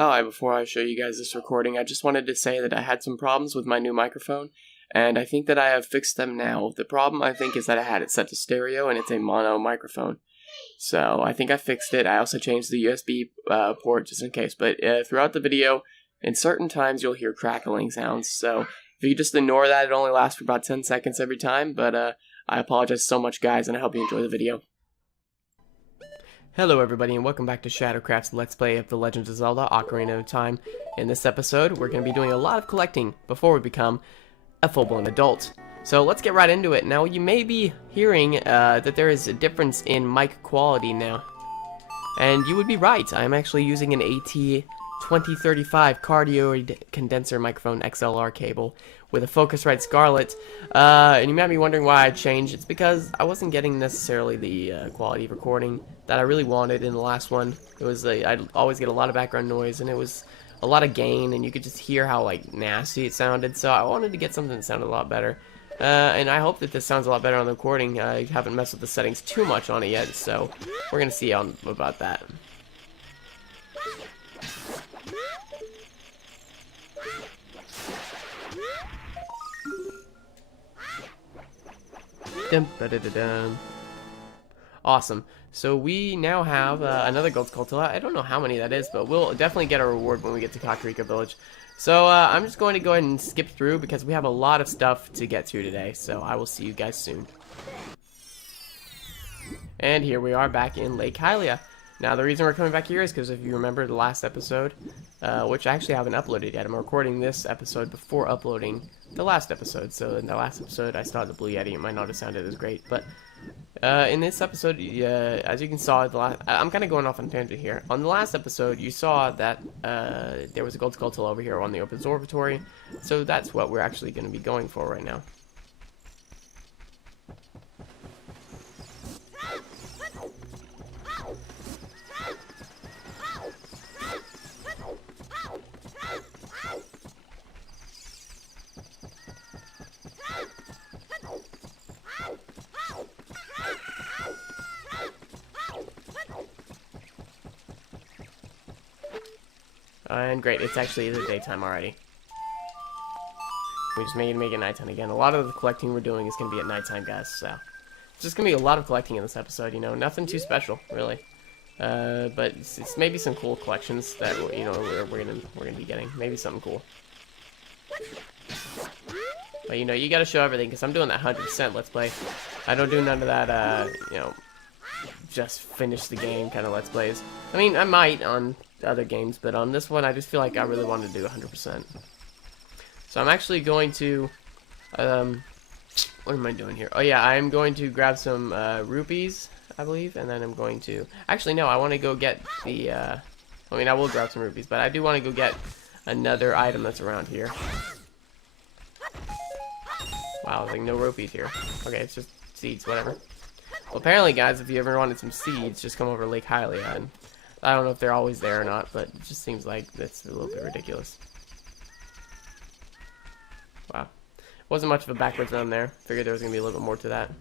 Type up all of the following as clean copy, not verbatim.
Hi, before I show you guys this recording, I just wanted to say that I had some problems with my new microphone, and I think that I have fixed them now. The problem, I think, is that I had it set to stereo, and it's a mono microphone. So, I think I fixed it. I also changed the USB port just in case, but throughout the video, in certain times, you'll hear crackling sounds, so if you just ignore that, it only lasts for about 10 seconds every time, but I apologize so much, guys, and I hope you enjoy the video. Hello everybody and welcome back to Shadowcraft's Let's Play of The Legend of Zelda Ocarina of Time. In this episode, we're going to be doing a lot of collecting before we become a full-blown adult. So let's get right into it. Now you may be hearing that there is a difference in mic quality now. And you would be right, I'm actually using an AT2035 cardioid condenser microphone XLR cable with a Focusrite Scarlet, and you might be wondering why I changed. It's because I wasn't getting necessarily the quality of recording that I really wanted in the last one. It was I'd always get a lot of background noise, and it was a lot of gain, and you could just hear how like nasty it sounded. So I wanted to get something that sounded a lot better, and I hope that this sounds a lot better on the recording. I haven't messed with the settings too much on it yet, so we're gonna see about that. Awesome. So we now have another gold Skulltula. I don't know how many that is, but we'll definitely get a reward when we get to Kakariko Village. So I'm just going to go ahead and skip through because we have a lot of stuff to get to today. So I will see you guys soon. And here we are back in Lake Hylia. Now the reason we're coming back here is because if you remember the last episode, which I actually haven't uploaded yet. I'm recording this episode before uploading the last episode. So in the last episode I started the Blue Yeti. It might not have sounded as great, but in this episode, as you can saw, I'm kind of going off on a tangent here. On the last episode, you saw that there was a gold Skulltula over here on the observatory. So that's what we're actually going to be going for right now. And great, it's actually the daytime already. We just made it nighttime again. A lot of the collecting we're doing is going to be at nighttime, guys, so it's just going to be a lot of collecting in this episode, you know, nothing too special, really. But it's maybe some cool collections that, you know, we're gonna be getting. Maybe something cool. But, you know, you gotta show everything, because I'm doing that 100% Let's Play. I don't do none of that, you know, just finish the game kind of Let's Plays. I mean, I might on other games, but on this one I just feel like I really want to do 100%. So I'm actually going to what am I doing here? Oh yeah, I'm going to grab some rupees, I believe, and then I'm going to actually no, I want to go get the I mean, I will grab some rupees, but I do want to go get another item that's around here. Wow, like no rupees here. Okay, it's just seeds, whatever. Well, apparently, guys, if you ever wanted some seeds, just come over to Lake Hylia, and I don't know if they're always there or not, but it just seems like that's a little bit ridiculous. Wow. Wasn't much of a backwards run there. Figured there was going to be a little bit more to that.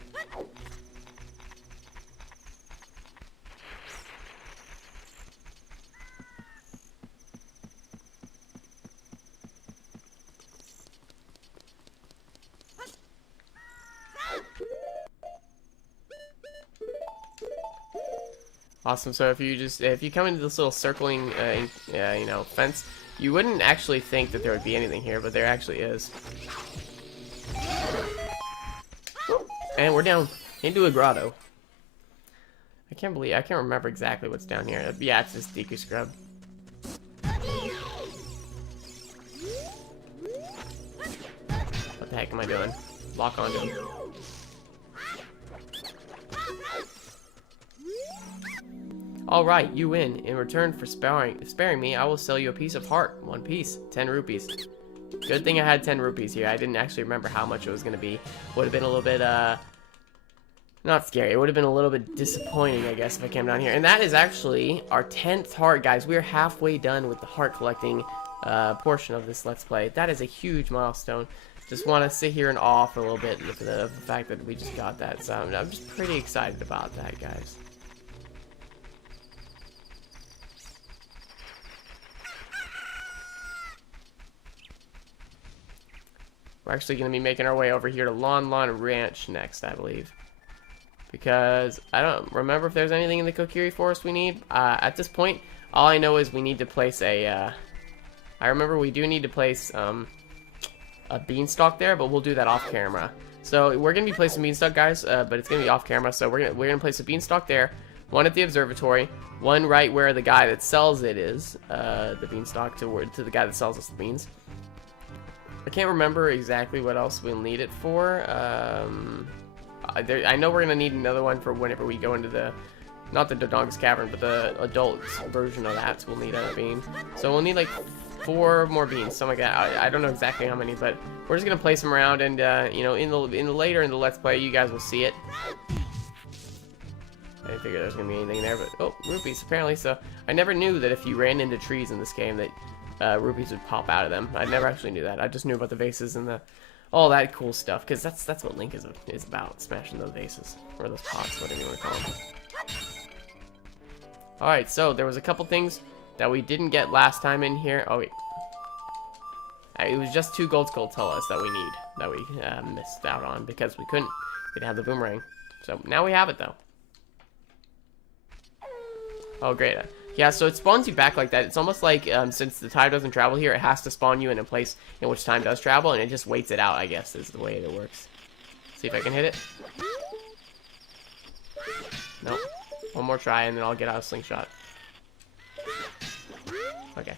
Awesome. So if you come into this little circling, you know, fence, you wouldn't actually think that there would be anything here, but there actually is. And we're down into a grotto. I can't remember exactly what's down here. Yeah, it's just Deku Scrub. What the heck am I doing? Lock onto him. Alright, you win. In return for sparing me, I will sell you a piece of heart. 1 piece. 10 rupees. Good thing I had 10 rupees here. I didn't actually remember how much it was going to be. Would have been a little bit, not scary. It would have been a little bit disappointing, I guess, if I came down here. And that is actually our 10th heart, guys. We are halfway done with the heart collecting portion of this Let's Play. That is a huge milestone. Just want to sit here in awe for a little bit of the fact that we just got that. So I'm just pretty excited about that, guys. we're actually going to be making our way over here to Lon Lon Ranch next, I believe. Because I don't remember if there's anything in the Kokiri Forest we need. At this point, all I know is we need to place a... I remember we do need to place a beanstalk there, but we'll do that off camera. So we're going to be placing beanstalk, guys, but it's going to be off camera. So we're gonna place a beanstalk there, one at the observatory, one right where the guy that sells it is, the beanstalk, to the guy that sells us the beans. I can't remember exactly what else we'll need it for. I know we're going to need another one for whenever we go into the, not the Dodonga's Cavern, but the adult version of that. So we'll need a bean. So we'll need like 4 more beans, something like that. I don't know exactly how many, but we're just going to place them around, and you know, later in the Let's Play, you guys will see it. I didn't figure there's going to be anything there, but oh, rupees apparently. So I never knew that if you ran into trees in this game that rupees would pop out of them. I never actually knew that. I just knew about the vases and all that cool stuff, because that's what Link is about, smashing those vases, or those pots, whatever you want to call them. Alright, so there was a couple things that we didn't get last time in here. Oh wait, it was just 2 gold skulltulas that we missed out on because we didn't have the boomerang. So now we have it though. Oh great. Yeah, so it spawns you back like that. It's almost like, since the time doesn't travel here, it has to spawn you in a place in which time does travel, and it just waits it out, I guess, is the way it works. See if I can hit it. Nope. One more try, and then I'll get out a slingshot. Okay.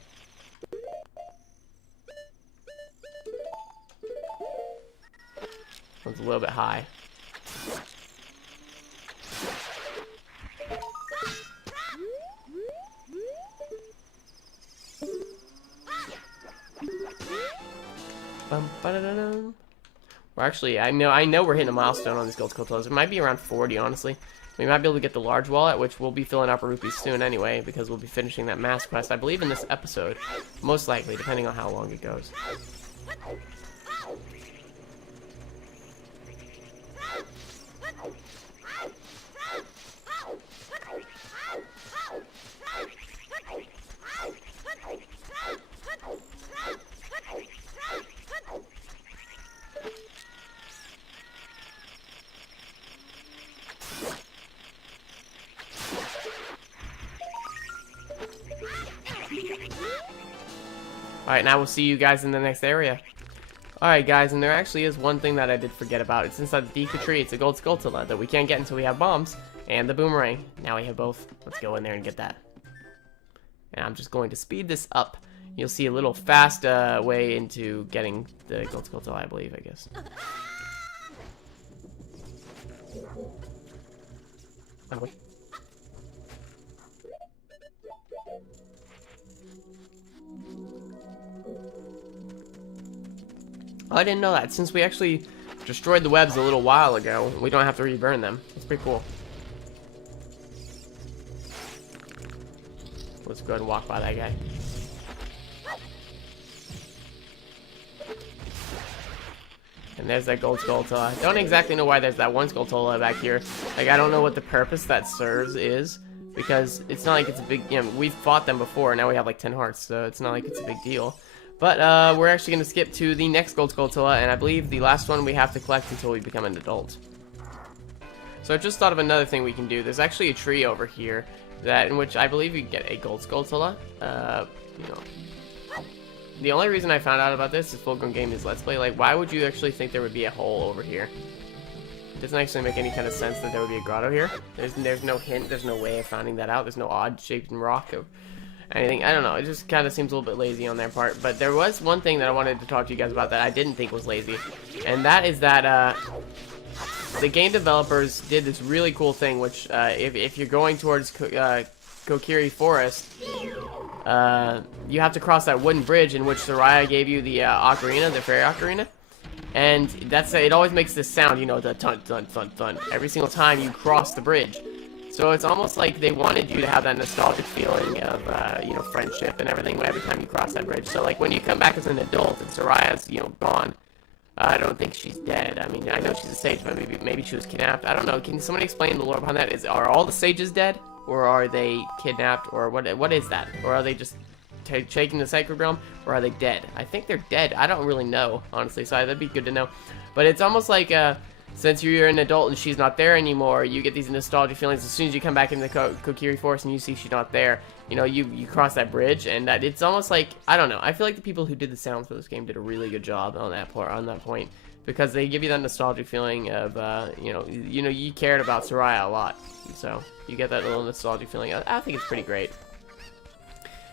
One's a little bit high. We're actually, I know we're hitting a milestone on these gold skulltulas. It might be around 40, honestly. We might be able to get the large wallet, which we'll be filling up rupees soon anyway, because we'll be finishing that mass quest, I believe, in this episode. Most likely, depending on how long it goes. Alright, now we'll see you guys in the next area. Alright guys, and there actually is one thing that I did forget about. It's inside the Deku Tree. It's a gold skulltula that we can't get until we have bombs and the boomerang. Now we have both. Let's go in there and get that. And I'm just going to speed this up. You'll see a little fast way into getting the gold skulltula, I believe, I guess. Oh, I didn't know that. Since we actually destroyed the webs a little while ago, we don't have to reburn them. It's pretty cool. Let's go ahead and walk by that guy. And there's that gold skulltula. I don't exactly know why there's that one skulltula back here. Like, I don't know what the purpose that serves is, because it's not like it's a big, you know, we've fought them before, now we have like 10 hearts, so it's not like it's a big deal. But we're actually going to skip to the next gold skulltula, and I believe the last one we have to collect until we become an adult. So I just thought of another thing we can do. There's actually a tree over here in which I believe you can get a gold skulltula. You know, the only reason I found out about this is full-grown game is Let's Play. Like, why would you actually think there would be a hole over here? It doesn't actually make any kind of sense that there would be a grotto here. There's no hint. There's no way of finding that out. There's no odd-shaped rock or anything. I don't know. It just kind of seems a little bit lazy on their part. But there was one thing that I wanted to talk to you guys about that I didn't think was lazy. And that is that the game developers did this really cool thing, which if you're going towards Kokiri Forest, you have to cross that wooden bridge in which Soraya gave you the ocarina, the fairy ocarina. And it always makes this sound, you know, the dun dun dun dun, every single time you cross the bridge. So it's almost like they wanted you to have that nostalgic feeling of, you know, friendship and everything every time you cross that bridge. So, like, when you come back as an adult and Soraya's, you know, gone, I don't think she's dead. I mean, I know she's a sage, but maybe she was kidnapped. I don't know. Can somebody explain the lore behind that? Are all the sages dead? Or are they kidnapped? Or what is that? Or are they just taking the sacred realm, or are they dead? I think they're dead. I don't really know, honestly, so that'd be good to know. But it's almost like, since you're an adult and she's not there anymore, you get these nostalgia feelings as soon as you come back into the Kokiri Forest and you see she's not there. You know, you cross that bridge, and it's almost like, I don't know, I feel like the people who did the sounds for this game did a really good job on that point, because they give you that nostalgic feeling of, you know, you cared about Soraya a lot, so you get that little nostalgic feeling. I think it's pretty great.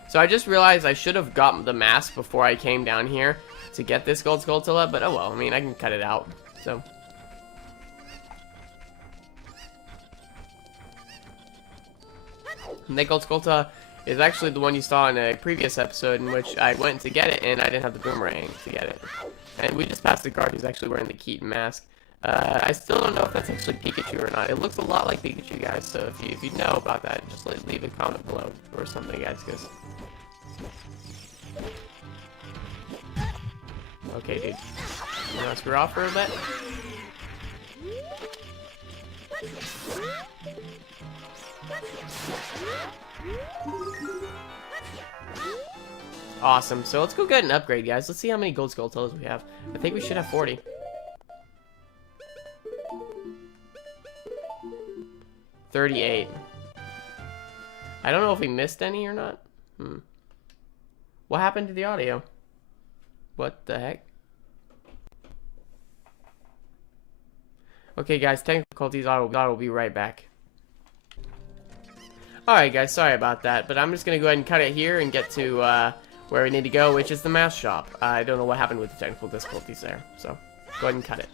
So I just realized I should have gotten the mask before I came down here to get this Gold Skulltula, but oh well, I mean, I can cut it out, so. And that Gold Skulltula is actually the one you saw in a previous episode in which I went to get it and I didn't have the boomerang to get it. And we just passed the guard who's actually wearing the Keaton mask. I still don't know if that's actually Pikachu or not. It looks a lot like Pikachu, guys, so if you know about that, just leave a comment below or something, guys, because... Okay, dude. You want to screw off for a bit? Awesome. So let's go get an upgrade, guys. Let's see how many Gold Skulltulas we have. I think we should have 40. 38. I don't know if we missed any or not. What happened to the audio? What the heck? Okay, guys, technical difficulties. I will be right back. Alright, guys, sorry about that, but I'm just gonna go ahead and cut it here and get to where we need to go, which is the mask shop. I don't know what happened with the technical difficulties there, so go ahead and cut it.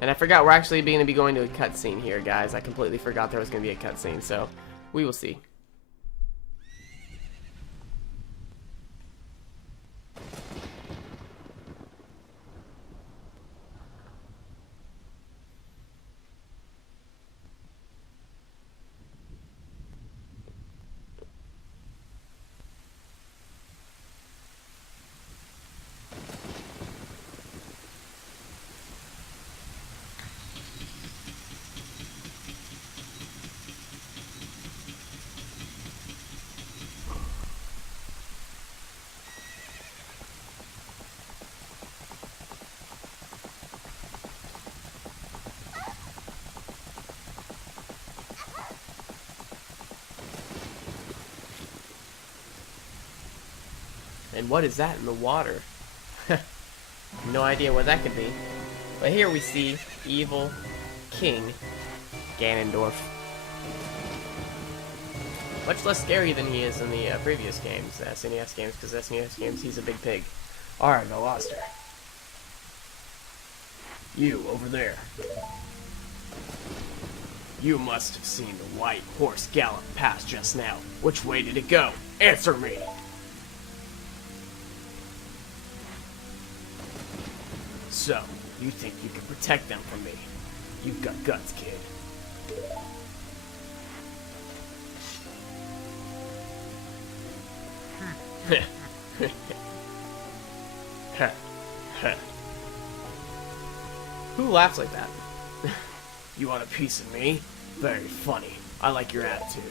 And I forgot we're actually going to be going to a cutscene here, guys. I completely forgot there was going to be a cutscene, so we will see. And what is that in the water? No idea what that could be. But here we see evil King Ganondorf. Much less scary than he is in the previous games, SNES games, because SNES games he's a big pig. Alright, I lost her. You, over there. You must have seen the white horse gallop past just now. Which way did it go? Answer me! So, you think you can protect them from me? You've got guts, kid. Who laughs like that? You want a piece of me? Very funny. I like your attitude.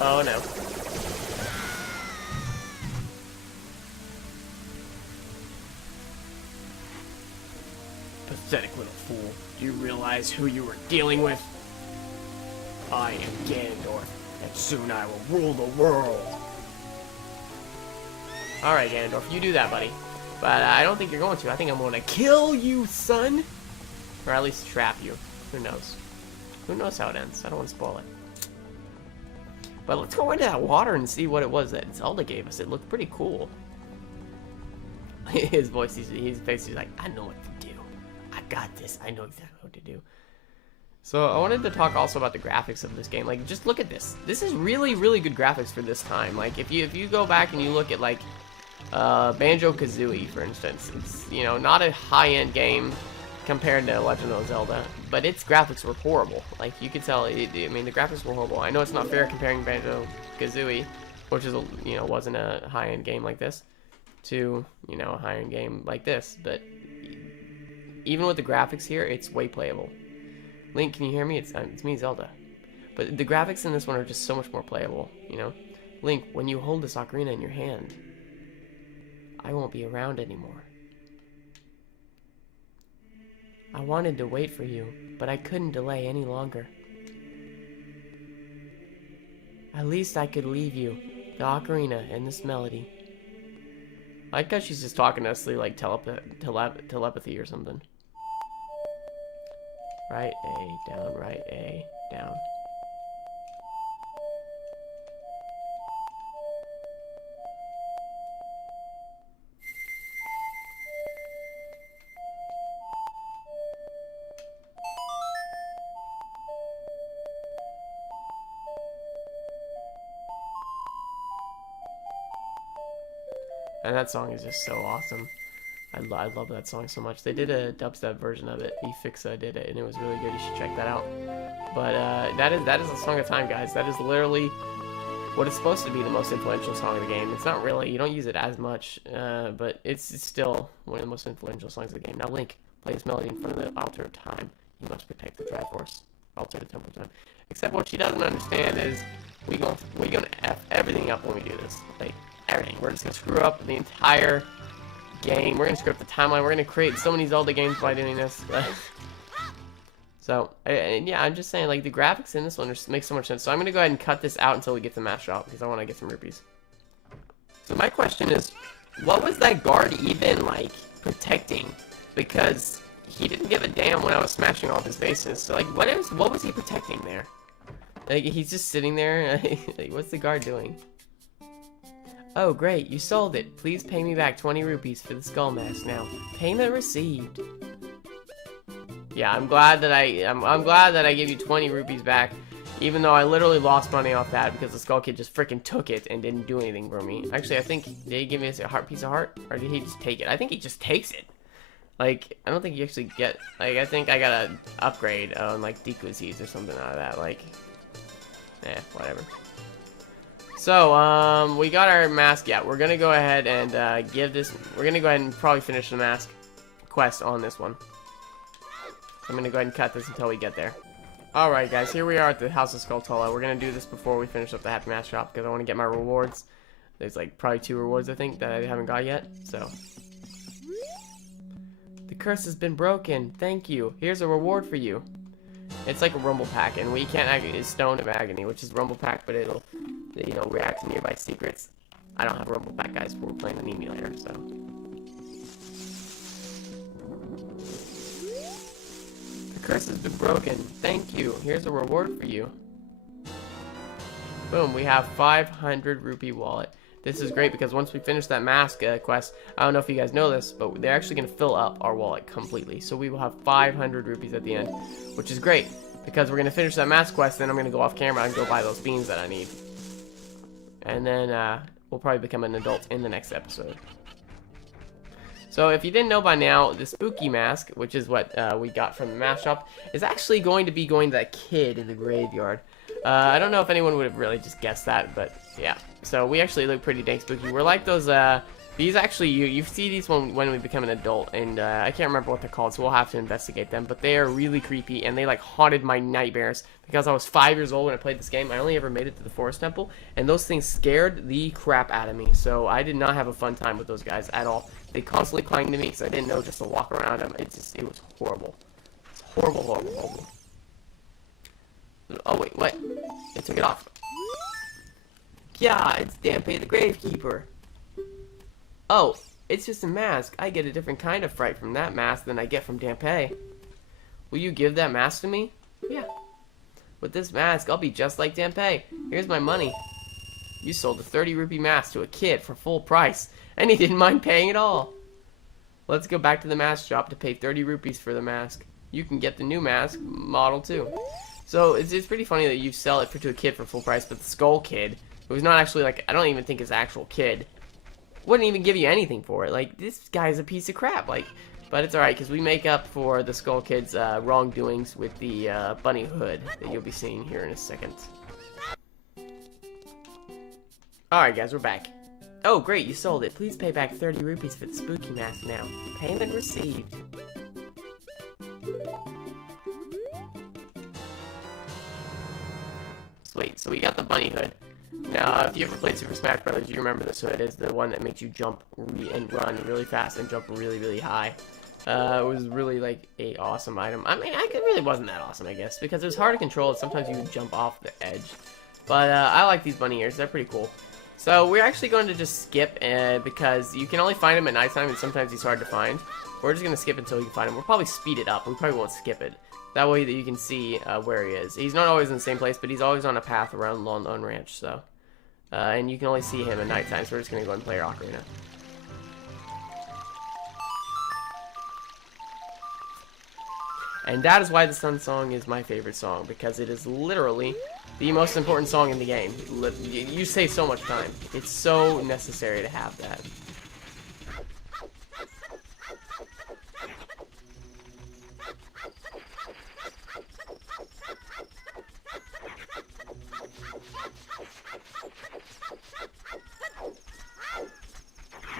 Oh no. Pathetic little fool. Do you realize who you were dealing with? I am Ganondorf, and soon I will rule the world. Alright, Ganondorf, you do that, buddy. But I don't think you're going to. I think I'm going to kill you, son! Or at least trap you. Who knows? Who knows how it ends? I don't want to spoil it. But let's go into that water and see what it was that Zelda gave us. It looked pretty cool. His voice, his face, he's like, I know what to do. I got this. I know exactly what to do. So I wanted to talk also about the graphics of this game. Like, just look at this. This is really, really good graphics for this time. Like, if you go back and you look at like Banjo-Kazooie, for instance, it's, you know, not a high-end game compared to Legend of Zelda, but its graphics were horrible. Like, you could tell. I mean, the graphics were horrible. I know it's not fair comparing Banjo-Kazooie, which is, you know, wasn't a high-end game like this, to, you know, a high-end game like this, but even with the graphics here, it's way playable. Link, can you hear me? It's me, Zelda. But the graphics in this one are just so much more playable, you know? Link, when you hold this ocarina in your hand, I won't be around anymore. I wanted to wait for you, but I couldn't delay any longer. At least I could leave you, the ocarina, and this melody. I like how she's just talking to us through like telepathy or something. Right A, down, right A, down. And that song is just so awesome. I love that song so much. They did a dubstep version of it. eFixa did it, and it was really good. You should check that out. But that is a song of time, guys. That is literally what is supposed to be the most influential song of the game. It's not really. You don't use it as much, but it's still one of the most influential songs of the game. Now, Link, play this melody in front of the altar of time. You must protect the Triforce. Altar of the Temple of Time. Except what she doesn't understand is we gonna F everything up when we do this. Like, everything. We're just gonna screw up the entire game. We're gonna screw up the timeline. We're gonna create so many Zelda games by doing this. So, yeah, I'm just saying, like, the graphics in this one make so much sense. So I'm gonna go ahead and cut this out until we get to the mass shop because I want to get some rupees. So my question is, what was that guard even like protecting? Because he didn't give a damn when I was smashing all his faces. So like, what was he protecting there? Like, he's just sitting there. Like, what's the guard doing? Oh, great, you sold it. Please pay me back 20 rupees for the skull mask now. Payment received. Yeah, I'm glad that I'm glad that I gave you 20 rupees back, even though I literally lost money off that because the skull kid just freaking took it and didn't do anything for me. Actually, I think, did he give me a piece of heart? Or did he just take it? I think he just takes it. Like, I don't think you actually get, like, I think I got an upgrade on, like, Deku Seeds or something out of that. Like, whatever. So, we got our mask. Yeah, we're gonna go ahead and we're gonna go ahead and probably finish the mask quest on this one. I'm gonna go ahead and cut this until we get there. Alright, guys, here we are at the House of Skulltula. We're gonna do this before we finish up the Happy Mask Shop because I want to get my rewards. There's like probably 2 rewards, I think, that I haven't got yet. So, the curse has been broken. Thank you. Here's a reward for you. It's like a rumble pack, and we can't activate Stone of Agony, which is rumble pack, but it'll, you know, react to nearby secrets. I don't have a rumble pack, guys, but we're playing an emulator, so. The curse has been broken. Thank you. Here's a reward for you. Boom, we have 500 rupee wallet. This is great because once we finish that mask quest, I don't know if you guys know this, but they're actually going to fill up our wallet completely. So we will have 500 rupees at the end, which is great because we're going to finish that mask quest, then I'm going to go off camera and go buy those beans that I need. And then we'll probably become an adult in the next episode. So if you didn't know by now, the spooky mask, which is what we got from the mask shop, is actually going to be going to that kid in the graveyard. I don't know if anyone would have really just guessed that, but yeah. So we actually look pretty dang spooky. We're like those, these actually, you see these when we become an adult, and I can't remember what they're called, so we'll have to investigate them, but they are really creepy, and they like haunted my nightmares, because I was 5 years old when I played this game. I only ever made it to the Forest Temple, and those things scared the crap out of me, so I did not have a fun time with those guys at all. They constantly climbed to me, because I didn't know just to walk around them. It was horrible. It's horrible, horrible, horrible. Oh wait, what? It took it off. Yeah, it's Dampé the Gravekeeper. Oh, it's just a mask. I get a different kind of fright from that mask than I get from Dampé. Will you give that mask to me? Yeah. With this mask, I'll be just like Dampé. Here's my money. You sold a 30 rupee mask to a kid for full price, and he didn't mind paying at all. Let's go back to the mask shop to pay 30 rupees for the mask. You can get the new mask model too. So it's pretty funny that you sell it to a kid for full price, but the Skull Kid, who's not actually, like, I don't even think his actual kid, wouldn't even give you anything for it. Like, this guy's a piece of crap. Like, but it's alright, because we make up for the Skull Kid's wrongdoings with the bunny hood that you'll be seeing here in a second. Alright, guys, we're back. Oh, great, you sold it. Please pay back 30 rupees for the spooky mask now. Payment received. sweet. So we got the bunny hood. Now, if you ever played Super Smash Bros., you remember this hood is the one that makes you jump and run really fast and jump really, really high. It was really like a awesome item. I mean, it really wasn't that awesome, I guess, because it was hard to control. Sometimes you would jump off the edge. But I like these bunny ears. They're pretty cool. So we're actually going to just skip because you can only find him at nighttime, and sometimes he's hard to find. We're just going to skip until you can find him. We'll probably speed it up. We probably won't skip it. That way that you can see where he is. He's not always in the same place, but he's always on a path around Lone Lone Ranch. So, and you can only see him at nighttime, so we're just going to go and play our Ocarina. And that is why the Sun Song is my favorite song, because it is literally the most important song in the game. You save so much time. It's so necessary to have that.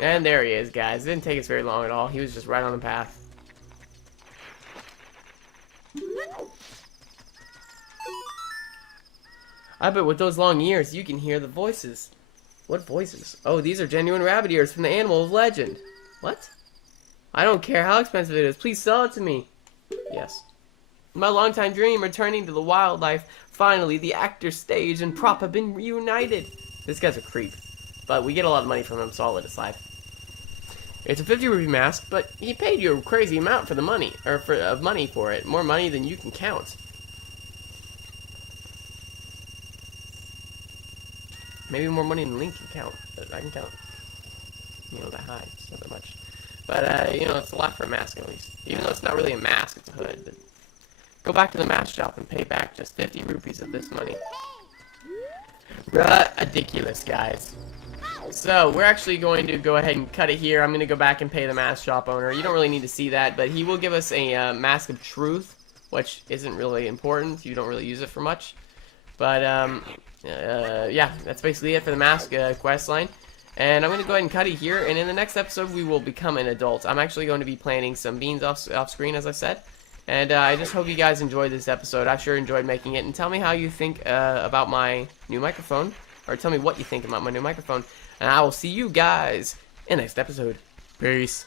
And there he is, guys. It didn't take us very long at all. He was just right on the path. I bet with those long ears, you can hear the voices. What voices? Oh, these are genuine rabbit ears from the animal of legend. What? I don't care how expensive it is. Please sell it to me. Yes. My longtime dream, returning to the wildlife. Finally, the actor, stage, and prop have been reunited. This guy's a creep. But we get a lot of money from him, so I'll let it slide. It's a 50 rupee mask, but he paid you a crazy amount for the money, or of money for it. More money than you can count. Maybe more money than Link can count. I can count. You know, that high. It's not that much. But, you know, it's a lot for a mask at least. Even though it's not really a mask, it's a hood. But go back to the mask shop and pay back just 50 rupees of this money. Ridiculous, guys. So, we're actually going to go ahead and cut it here. I'm going to go back and pay the mask shop owner. You don't really need to see that, but he will give us a mask of truth, which isn't really important. You don't really use it for much. But, yeah, that's basically it for the mask quest line. And I'm going to go ahead and cut it here, and in the next episode we will become an adult. I'm actually going to be planting some beans off screen, as I said. And I just hope you guys enjoyed this episode. I sure enjoyed making it. And tell me how you think about my new microphone. Or tell me what you think about my new microphone. And I will see you guys in the next episode. Peace.